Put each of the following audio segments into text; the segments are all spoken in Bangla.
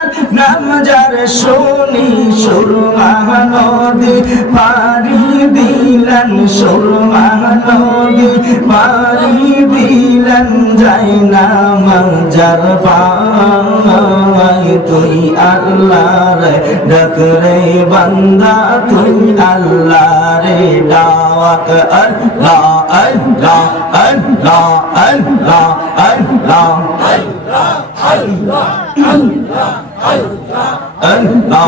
নাম যার শুনি সুরমা নদী পারি দিলেন, সুরমা নদী পারি দিলেন, যাই নাম যার পাই। তুই আল্লাহ রে ডাক রে বান্দা, তুই আল্লাহ রে ডাক। আল্লাহ আল্লাহ আল্লাহ আল্লাহ আল্লাহ আল্লাহ আল্লাহ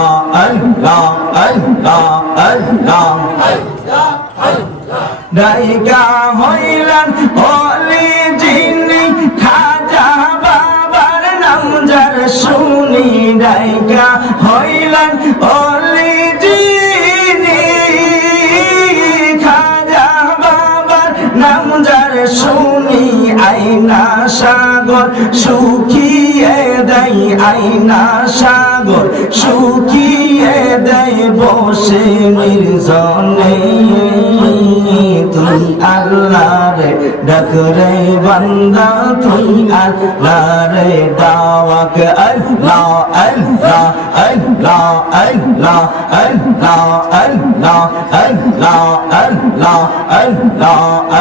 আল্লাহ আল্লাহ আল্লাহ আল্লাহ নায়িকা হইলেন ওলি যিনি, খাজা বাবার নাম যার শুনি। নায়িকা হইলেন ওলি যিনি, খাজা বাবার নাম যার শুনি। আইনা সাগর শুকিয়ে দেয়, আইনা সাগর শুকিয়ে দেয় বসে নির্জনে। তুই আল্লাহ রে ডাক রে বান্দা, তুই আল্লাহ রে ডাক। আল্লাহ আল্লাহ আল্লাহ আল্লাহ আল্লাহ আল্লাহ আল্লাহ আল্লাহ আল্লাহ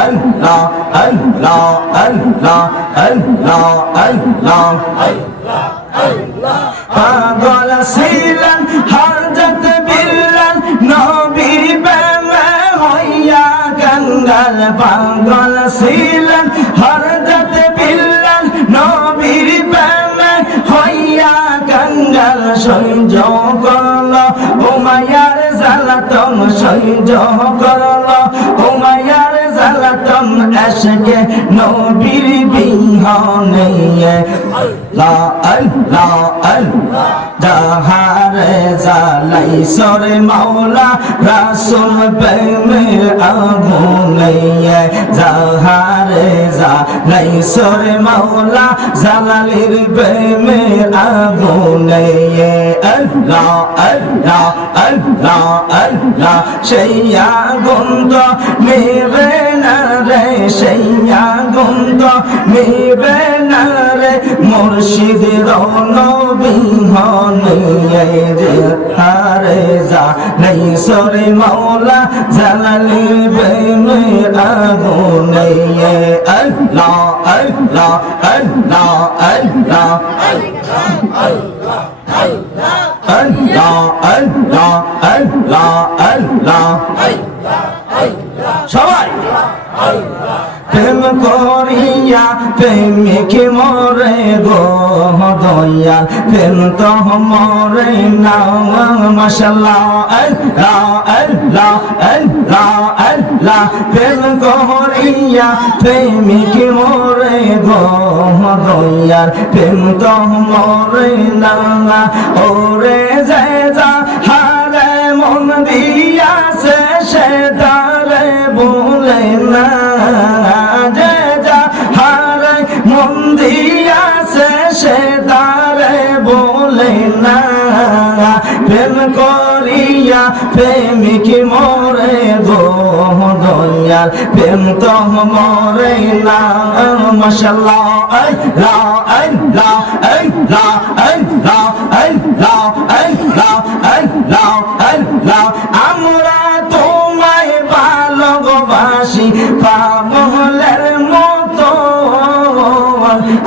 আল্লাহ আল্লাহ আল্লাহ আল্লাহ আল্লাহ আল্লাহ। পাগল ছিলেন হযরত বিল্লাল, নবীর প্রেমে হইয়া কাঙ্গাল। পাগল ছিলেন হযরত বিল্লাল, নবীর প্রেমে হইয়া কাঙ্গাল। সহ্য করল উমাইয়ার জ্বালাতন, সহ্য করল উমাইয়ার জ্বালাতন, এসকে নবীর বিহনে। আল্লাহ আল্লাহ আল্লাহ যাহারে জ্বালাইছর মাওলা রাসূল প্রেমের আগুনে। যাহারে জ্বালাইছর মাওলা জালালের প্রেমের আগুনে। আল্লাহ আল্লাহ আল্লাহ আল্লাহ সেই আগুন তো নিবে না রে, সেই আগুন তো নিবে না রে মুর্শিদের নবীহনে। হারে জালাইছর মাওলা জালালের প্রেমের আগুনে। আল্লাহ আল্লাহ আল্লাহ আল্লাহ আল্লাহ আল্লাহ আল্লাহ আল্লাহ আল্লাহ সবাই প্রেম করিয়া প্রেমিকে মরে গো দয়াল, প্রেম তো মরে না। মাশাআল্লাহ আল্লাহ আল্লাহ আল্লাহ আল্লাহ প্রেম করিয়া প্রেমিকে মরে গো দয়াল, প্রেম তো মরে না। ওরে যে যা হারে মন দিয়াছে সে তারে বলে না, যে যা হারে মন দিয়াছে সে তারে বলে না। প্রেম করিয়া প্রেমিক মরে গো দয়াল, প্রেম তো মরে না। মাশাআল্লাহ আল্লাহ আল্লাহ আল্লাহ আল্লাহ আল্লাহ আল্লাহ আল্লাহ আল্লাহ আমরা তোমায় ভালোবাসি পাগলের মতো।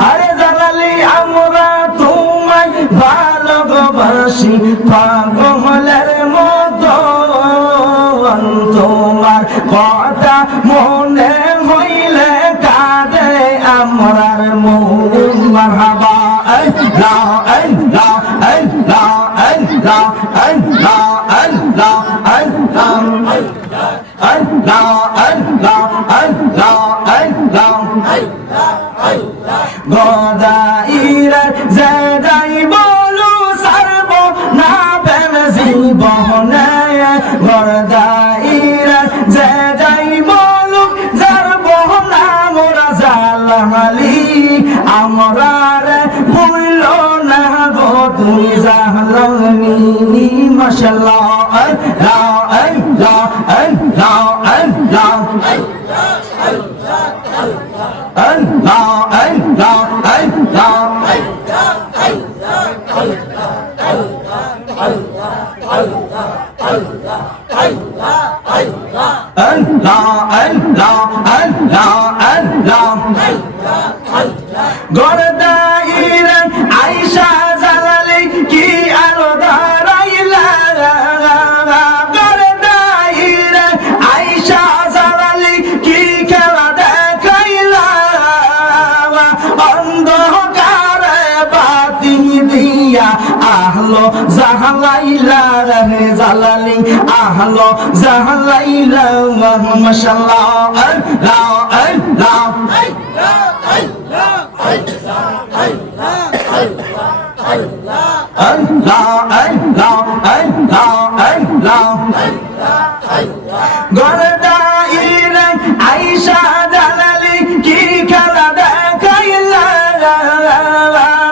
আরে জালালি আমরা তোমায় ভালোবাসি পাগলের মতো। তোমার কথা মনে হইলে কাঁদে আমরার মন। মারহাবা আল্লাহ আল্লাহ আল্লাহ আল্লাহ আল্লাহ আল্লাহ আল্লাহ আল্লাহ আল্লাহ আল্লাহ আল্লাহ গদাইরা যাই বলো সারব না প্রেম জীবনে। গদাইরা যাই বলো সারব না মোরা জালালি। আমরা রে ভুল না গো তুমি জালানি। মাশাআল্লাহ আল্লাহ আল্লাহ আল্লাহ আল্লাহ আল্লাহ আল্লাহ আল্লাহ গরদাইরা আয়েশা জালালি কি আলো দাঁড়াইলা গরদাইরা আয়েশা জালালি কি খেলা দেখাইলা অন্ধকারে বাতি দিয়া আহলো জাহালাইলা রে জালালি আহলো জাহালাইলা মাশাআল্লাহ আল্লাহ আল্লাহ গরদাইরা আয়েশা জালালি কি খেলা দেখাইলা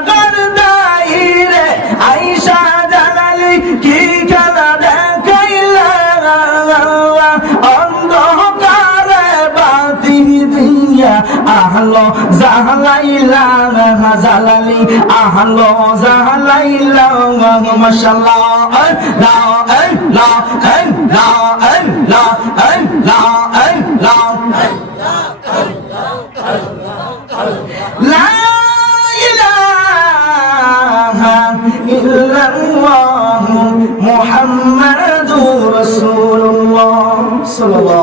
গরদাইরা আয়েশা জালালি কি খেলা দেখাইলা অন্ধকারে বাতি দিয়া আহলো জাহালাইলা জালালি আহলো জাহালাইলা মাশাআল্লাহ আল্লাহ আল্লাহ আল্লাহ আল্লাহ আল্লাহ আল্লাহ লা ইলাহা ইল্লাল্লাহ মুহাম্মাদুর রাসূলুল্লাহ সাল্লাল্লাহু